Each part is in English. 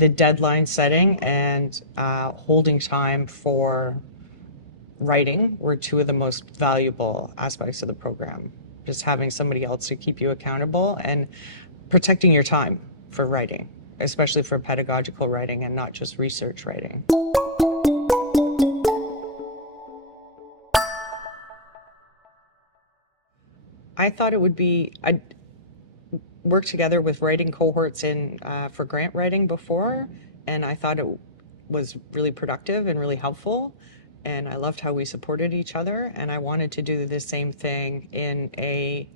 the deadline setting and holding time for writing were two of the most valuable aspects of the program. Just having somebody else to keep you accountable and protecting your time for writing, especially for pedagogical writing and not just research writing. I thought it would be, I'd worked together with writing cohorts for grant writing before, and I thought it was really productive and really helpful. And I loved how we supported each other, and I wanted to do the same thing in a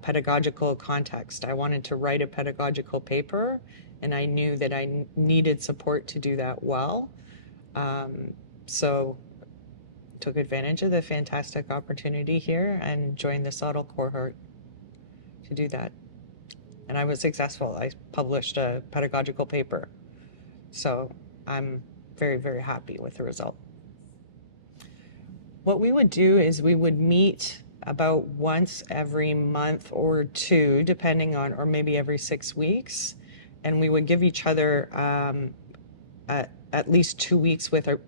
pedagogical context. I wanted to write a pedagogical paper, and I knew that I needed support to do that well. So took advantage of the fantastic opportunity here and joined the SoTL cohort to do that. And I was successful. I published a pedagogical paper. So I'm very, very happy with the result. What we would do is we would meet about once every month or two, depending on, or maybe every 6 weeks. And we would give each other at least 2 weeks with our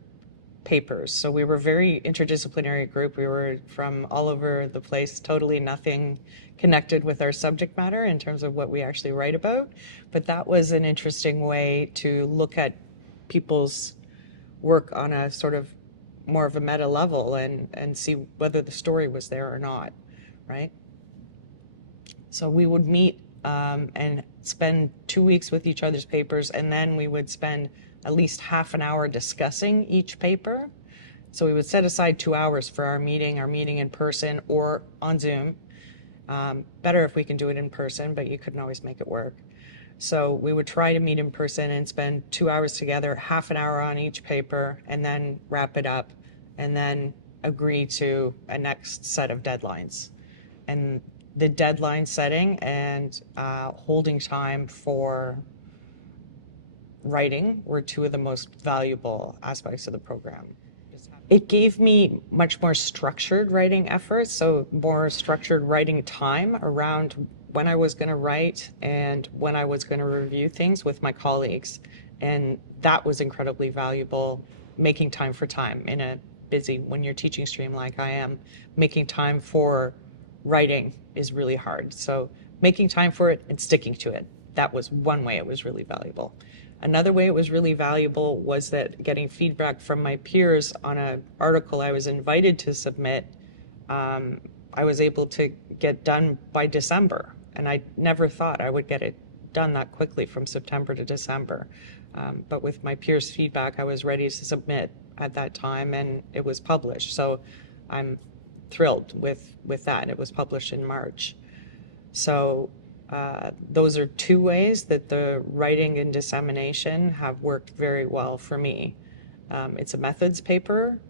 papers. So we were a very interdisciplinary group. We were from all over the place, totally nothing connected with our subject matter in terms of what we actually write about. But that was an interesting way to look at people's work on a sort of more of a meta level and see whether the story was there or not, right? So we would meet and spend 2 weeks with each other's papers, and then we would spend at least half an hour discussing each paper. So we would set aside 2 hours for our meeting in person or on Zoom. Better if we can do it in person, but you couldn't always make it work. So we would try to meet in person and spend 2 hours together, half an hour on each paper, and then wrap it up, and then agree to a next set of deadlines. And the deadline setting and holding time for writing were two of the most valuable aspects of the program. It gave me much more structured writing efforts, so more structured writing time around when I was going to write and when I was going to review things with my colleagues. And that was incredibly valuable, making time for time in a busy, when you're teaching stream like I am, making time for writing is really hard. So making time for it and sticking to it, that was one way it was really valuable. Another way it was really valuable was that getting feedback from my peers on an article I was invited to submit, I was able to get done by December. And I never thought I would get it done that quickly from September to December. But with my peers' feedback, I was ready to submit at that time, and it was published. So I'm thrilled with that. It was published in March. So those are two ways that the writing and dissemination have worked very well for me. It's a methods paper,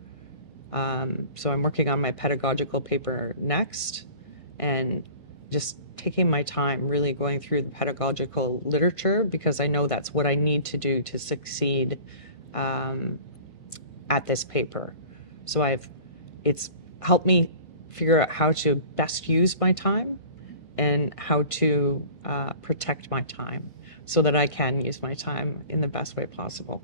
so I'm working on my pedagogical paper next, and just taking my time really going through the pedagogical literature, because I know that's what I need to do to succeed at this paper. So it's helped me figure out how to best use my time and how to protect my time so that I can use my time in the best way possible.